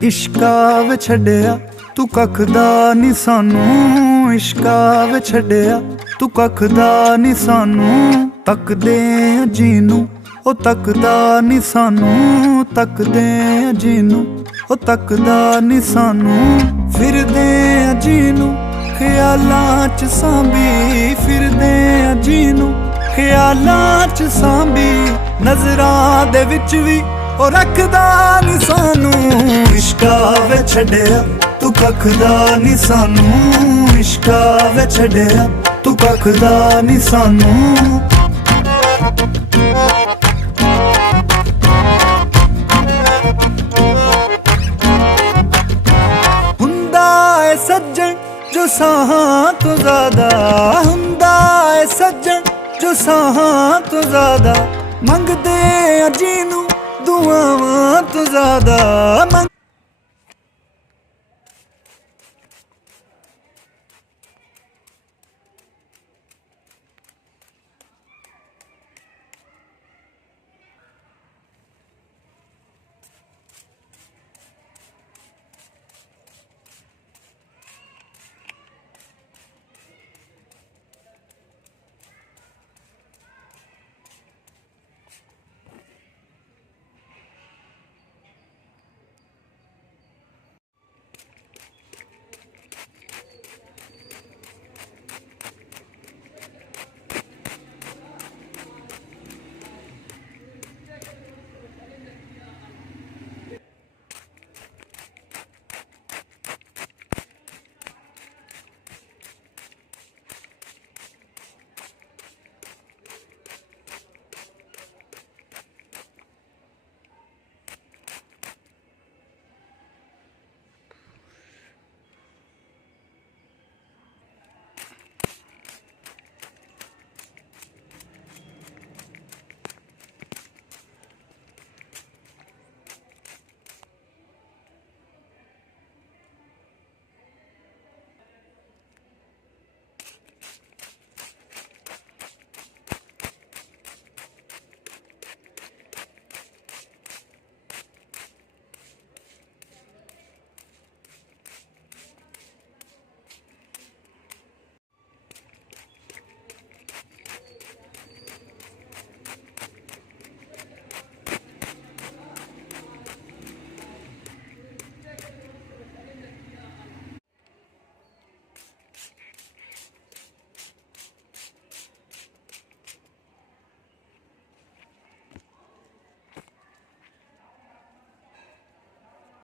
ਇਸ਼ਕਾ ਵੇ ਛੱਡਿਆ ਤੂੰ ਕੱਖ ਦਾ ਨੀ ਸਾਨੂੰ, ਇਸ਼ਕਾ ਵੇ ਛੱਡਿਆ ਤੂੰ ਕੱਖ ਦਾ ਨੀ ਸਾਨੂੰ। ਤੱਕਦੇ ਆ ਜੀਨੂੰ ਉਹ ਤੱਕਦਾ ਨੀ ਸਾਨੂੰ, ਤੱਕਦੇ ਆ ਜੀਨੂੰ ਉਹ ਤੱਕਦਾ ਨੀ ਸਾਨੂੰ। ਫਿਰਦੇ ਆ ਜੀਨੂੰ ਖਿਆਲਾਂ ਚ ਸਾਂਭੀ, ਫਿਰਦੇ ਆ ਜੀਨੂੰ ਖਿਆਲਾਂ ਚ ਸਾਂਭੀ। ਨਜ਼ਰਾਂ ਦੇ ਵਿੱਚ ਵੀ ਉਹ ਰੱਖਦਾ ਨੀ ਸਾਨੂੰ। ਇਸ਼ਕਾ ਵੇ ਛੱਡਿਆ ਤੂੰ ਕੱਖ ਦਾ ਨੀ ਸਾਨੂੰ, ਇਸ਼ਕਾ ਵੇ ਛੱਡਿਆ ਤੂੰ ਕੱਖ ਦਾ ਨੀ ਸਾਨੂੰ। ਹੁੰਦਾ ਏ ਸੱਜਣ ਜੋ ਸਾਹਾਂ ਤੋਂ ਜ਼ਿਆਦਾ, ਹੁੰਦਾ ਏ ਸੱਜਣ ਜੋ ਸਾਹਾਂ ਤੋਂ ਜ਼ਿਆਦਾ। ਮੰਗਦੇ ਆ ਜੀਨੂੰ ਦੁਆਵਾਂ ਤੋਂ ਜ਼ਿਆਦਾ,